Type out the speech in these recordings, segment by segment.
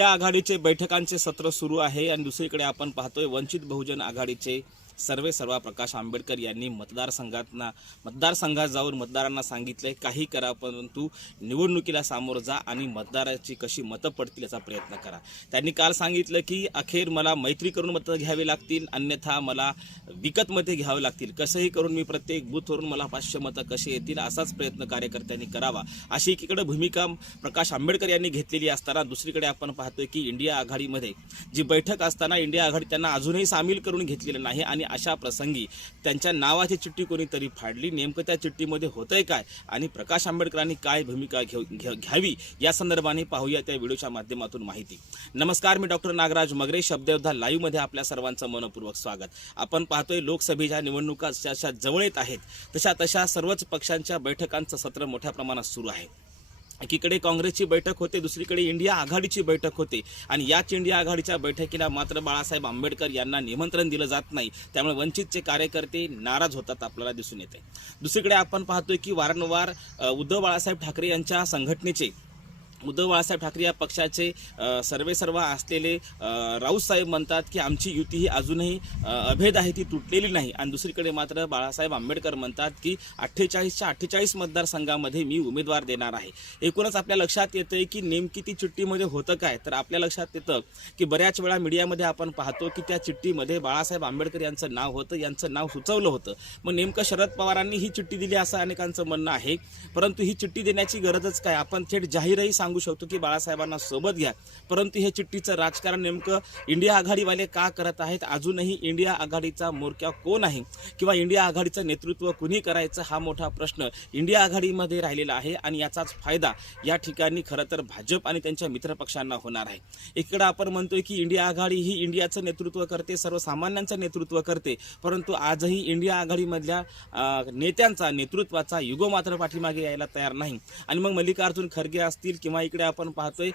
India आघाडीचे बैठकांचे सत्र सुरू आहे आणि दुसरीकडे आपण पाहतोय वंचित बहुजन आघाडीचे सर्वे सर्वा प्रकाश आंबेडकर यांनी मतदारसंघातना मतदारसंघात जाऊन मतदारांना सांगितलंय काही करा परंतु निवडणुकीला सामोरं जा आणि मतदाराची कशी मतं पडतील याचा प्रयत्न करा. त्यांनी काल सांगितलं की अखेर मला मैत्री करून मतं घ्यावी लागतील अन्यथा मला विकत मते लागतील. कसंही करून मी प्रत्येक बूथवरून मला पाचशे मतं कसे येतील असाच प्रयत्न कार्यकर्त्यांनी करावा. अशी एकीकडे भूमिका प्रकाश आंबेडकर यांनी घेतलेली असताना दुसरीकडे आपण पाहतोय की इंडिया आघाडीमध्ये जी बैठक असताना इंडिया आघाडी त्यांना अजूनही सामील करून घेतलेलं नाही आणि अशा प्रसंगी त्यांच्या नावाची चिठ्ठी कोणीतरी फाडली? नेमकं त्या चिठ्ठीमध्ये होतंय काय? आणि प्रकाश आंबेडकरांनी काय भूमिका घेऊ घ्या- घ्यावी? या संदर्भाने पाहूया त्या व्हिडिओच्या माध्यमातून माहिती. नमस्कार मी डॉक्टर नागराज मगरे शब्दयोद्धा लाईव्हमध्ये आपल्या सर्वांचं मनपूर्वक स्वागत. आपण पाहतोय लोकसभेच्या निवडणुका जशा जवळ येत आहेत तशा तशा सर्वच पक्षांच्या बैठकांचं सत्र मोठ्या प्रमाणात सुरू आहे. एकीकडे काँग्रेसची बैठक होते दुसरीकडे इंडिया आघाडीची बैठक होते. आणि याच इंडिया आघाडीच्या बैठकीला मात्र बाळासाहेब आंबेडकर यांना निमंत्रण दिलं जात नाही. त्यामुळे वंचितचे कार्यकर्ते नाराज होतात आपल्याला दिसून येते दुसरीकडे आपण पाहतोय की वारंवार उद्धव बाळासाहेब ठाकरे यांच्या संघटनेचे उद्धव बाळासाहेब ठाकरे या पक्षाचे सर्वे सर्व असलेले राऊतसाहेब साहेब म्हणतात की आमची युती ही अजूनही अभेद आहे ती तुटलेली नाही. आणि दुसरीकडे मात्र बाळासाहेब आंबेडकर म्हणतात की अठ्ठेचाळीसच्या अठ्ठेचाळीस मतदारसंघामध्ये मी उमेदवार देणार आहे. एकूणच आपल्या लक्षात येतं आहे की नेमकी ती चिठ्ठीमध्ये होतं काय? तर आपल्या लक्षात येतं की बऱ्याच वेळा मीडियामध्ये आपण पाहतो की त्या चिठ्ठीमध्ये बाळासाहेब आंबेडकर यांचं नाव होतं यांचं नाव सुचवलं होतं. मग नेमकं शरद पवारांनी ही चिठ्ठी दिली असं अनेकांचं म्हणणं आहे. परंतु ही चिठ्ठी देण्याची गरजच काय? आपण थेट जाहीरही सांगू शकतो की बाळासाहेबांना सोबत घ्या. परंतु हे चिठ्ठीचं राजकारण नेमकं इंडिया आघाडीवाले का करत आहेत? अजूनही इंडिया आघाडीचा मोरक्या कोण आहे? किंवा इंडिया आघाडीचं नेतृत्व कुणी करायचं? हा मोठा प्रश्न इंडिया आघाडीमध्ये राहिलेला आहे आणि याचाच फायदा या ठिकाणी खरं तर भाजप आणि त्यांच्या मित्रपक्षांना होणार आहे. इकडं आपण म्हणतोय की इंडिया आघाडी ही इंडियाचं नेतृत्व करते सर्वसामान्यांचं नेतृत्व करते. परंतु आजही इंडिया आघाडीमधल्या नेत्यांचा नेतृत्वाचा युगो मात्र पाठीमागे यायला तयार नाही. आणि मग मल्लिकार्जुन खरगे असतील किंवा इकडे आपण पाहतोय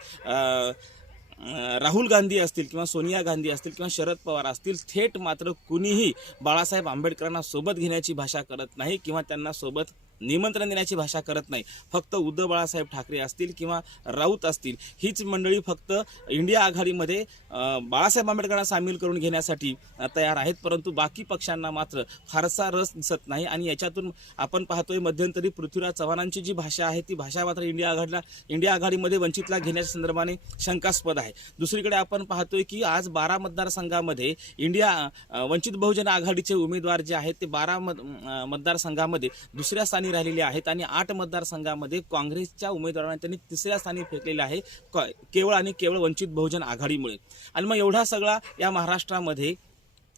राहुल गांधी असतील किंवा सोनिया गांधी असतील किंवा शरद पवार असतील थेट मात्र कुणीही बाळासाहेब आंबेडकरांना सोबत घेण्याची भाषा करत नाही किंवा त्यांना सोबत निमंत्रण देण्याची भाषा करत नाही. फक्त उद्धव बाळासाहेब ठाकरे असतील किंवा राऊत असतील हीच मंडळी फक्त इंडिया आघाडीमध्ये बाळासाहेब आंबेडकरांना सामील करून घेण्यासाठी तयार आहेत. परंतु बाकी पक्षांना मात्र फारसा रस दिसत नाही. आणि याच्यातून आपण पाहतोय मध्यंतरी पृथ्वीराज चव्हाणांची जी भाषा आहे ती भाषा मात्र इंडिया आघाडीला इंडिया आघाडीमध्ये वंचितला घेण्याच्या संदर्भाने शंकास्पद आहे. दुसरीकडे आपण पाहतोय की आज बारा मतदारसंघामध्ये इंडिया वंचित बहुजन आघाडीचे उमेदवार जे आहेत ते बारा मत मतदारसंघामध्ये दुसऱ्या स्थानी राहिलेले आहेत आणि आठ मतदारसंघामध्ये काँग्रेसच्या उमेदवारांना त्यांनी तिसऱ्या स्थानी फेकलेले आहे केवळ आणि केवळ वंचित बहुजन आघाडीमुळे. आणि मग एवढा सगळा या महाराष्ट्रामध्ये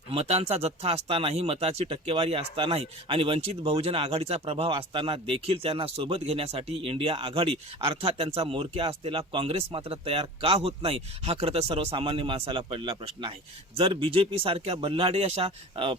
मतांचा जथ्था असतानाही मताची टक्केवारी असतानाही आणि वंचित बहुजन आघाडीचा प्रभाव असताना देखील त्यांना सोबत घेण्यासाठी इंडिया आघाडी अर्थात त्यांचा मोरक्या असलेला काँग्रेस मात्र तयार का होत नाही हा खरं तर सर्वसामान्य माणसाला पडलेला प्रश्न आहे. जर बी जे पी सारख्या बल्लाडे अशा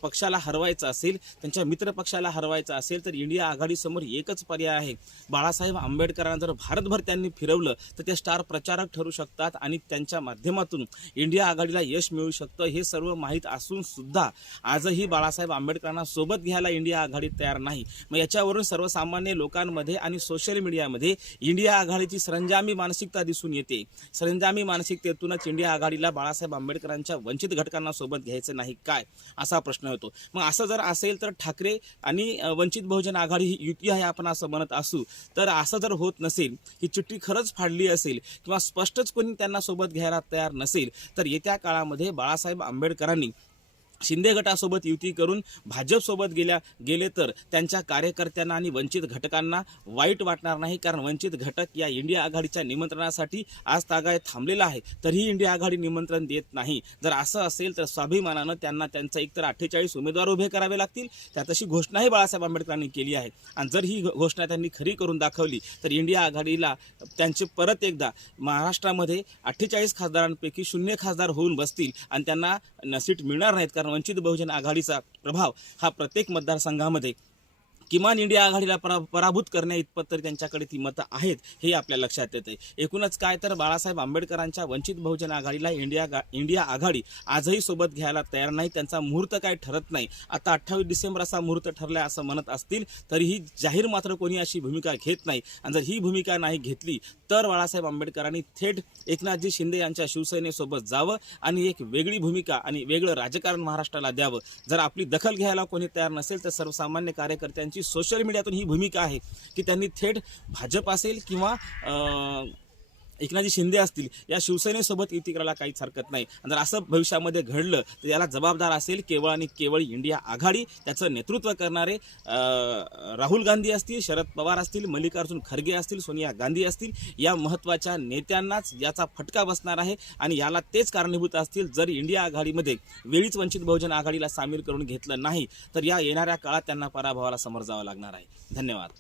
पक्षाला हरवायचं असेल त्यांच्या मित्र पक्षाला हरवायचं असेल तर इंडिया आघाडीसमोर एकच पर्याय आहे. बाळासाहेब आंबेडकरांना जर भारतभर त्यांनी फिरवलं तर ते स्टार प्रचारक ठरू शकतात आणि त्यांच्या माध्यमातून इंडिया आघाडीला यश मिळू शकतं हे सर्व माहीत असून सुद्धा आजही बाळासाहेब आंबेडकरांना सोबत घ्यायला इंडिया आघाडी तयार नाही. मग याच्यावरून सर्वसामान्य लोकांमध्ये आणि सोशल मीडियामध्ये इंडिया आघाडीची सरंजामी मानसिकता दिसून येते. सरंजामी मानसिकतेतूनच इंडिया आघाडीला बाळासाहेब आंबेडकरांच्या वंचित घटकांना सोबत घ्यायचं नाही काय? असा प्रश्न होतो मग असं जर असेल तर ठाकरे आणि वंचित बहुजन आघाडी ही युती आहे आपण असं म्हणत असू. तर असं जर होत नसेल ही चिठ्ठी खरंच फाडली असेल किंवा स्पष्टच कोणी त्यांना सोबत घ्यायला तयार नसेल तर येत्या काळामध्ये बाळासाहेब आंबेडकरांनी शिंदे गटासोबत युती करून भाजपसोबत गेल्या गेले तर त्यांच्या कार्यकर्त्यांना आणि वंचित घटकांना वाईट वाटणार नाही कारण वंचित घटक या इंडिया आघाडीच्या निमंत्रणासाठी आज तागाय थांबलेला आहे. तरीही इंडिया आघाडी निमंत्रण देत नाही. जर असं असेल तर स्वाभिमानानं त्यांना त्यांचा एकतर अठ्ठेचाळीस उमेदवार उभे करावे लागतील. त्यात अशी घोषणाही बाळासाहेब आंबेडकरांनी केली आहे. आणि जर ही घोषणा त्यांनी खरी करून दाखवली तर इंडिया आघाडीला त्यांचे परत एकदा महाराष्ट्रामध्ये अठ्ठेचाळीस खासदारांपैकी शून्य खासदार होऊन बसतील आणि त्यांना सीट मिळणार नाहीत कारण वंचित बहुजन आघाडीचा प्रभाव हा प्रत्येक मतदारसंघामध्ये किमान इंडिया आघाडीला परा पराभूत करण्या इतपत तर त्यांच्याकडे ती मतं आहेत हे आपल्या लक्षात येते एकूणच काय तर बाळासाहेब आंबेडकरांच्या वंचित बहुजन आघाडीला इंडिया गा- इंडिया आघाडी आजही सोबत घ्यायला तयार नाही त्यांचा मुहूर्त काय ठरत नाही. आता अठ्ठावीस डिसेंबर असा मुहूर्त ठरलाय असं म्हणत असतील तरीही जाहीर मात्र कोणी अशी भूमिका घेत नाही. आणि जर ही भूमिका नाही घेतली तर बाळासाहेब आंबेडकरांनी थेट एकनाथजी शिंदे यांच्या शिवसेनेसोबत जावं आणि एक वेगळी भूमिका आणि वेगळं राजकारण महाराष्ट्राला द्यावं. जर आपली दखल घ्यायला कोणी तयार नसेल तर सर्वसामान्य कार्यकर्त्यांची सोशल मीडियातून ही भूमिका आहे की त्यांनी थेट भाजप असेल किंवा एकनाथजी शिंदे असतील या शिवसेनेसोबत युती करायला काहीच हरकत नाही. जर असं भविष्यामध्ये घडलं तर याला जबाबदार असेल केवळ आणि केवळ इंडिया आघाडी. त्याचं नेतृत्व करणारे राहुल गांधी असतील शरद पवार असतील मल्लिकार्जुन खरगे असतील सोनिया गांधी असतील या महत्त्वाच्या नेत्यांनाच याचा फटका बसणार आहे. आणि याला तेच कारणीभूत असतील जर इंडिया आघाडीमध्ये वेळीच वंचित बहुजन आघाडीला सामील करून घेतलं नाही तर या येणाऱ्या काळात त्यांना पराभवाला समोर जावं लागणार आहे. धन्यवाद.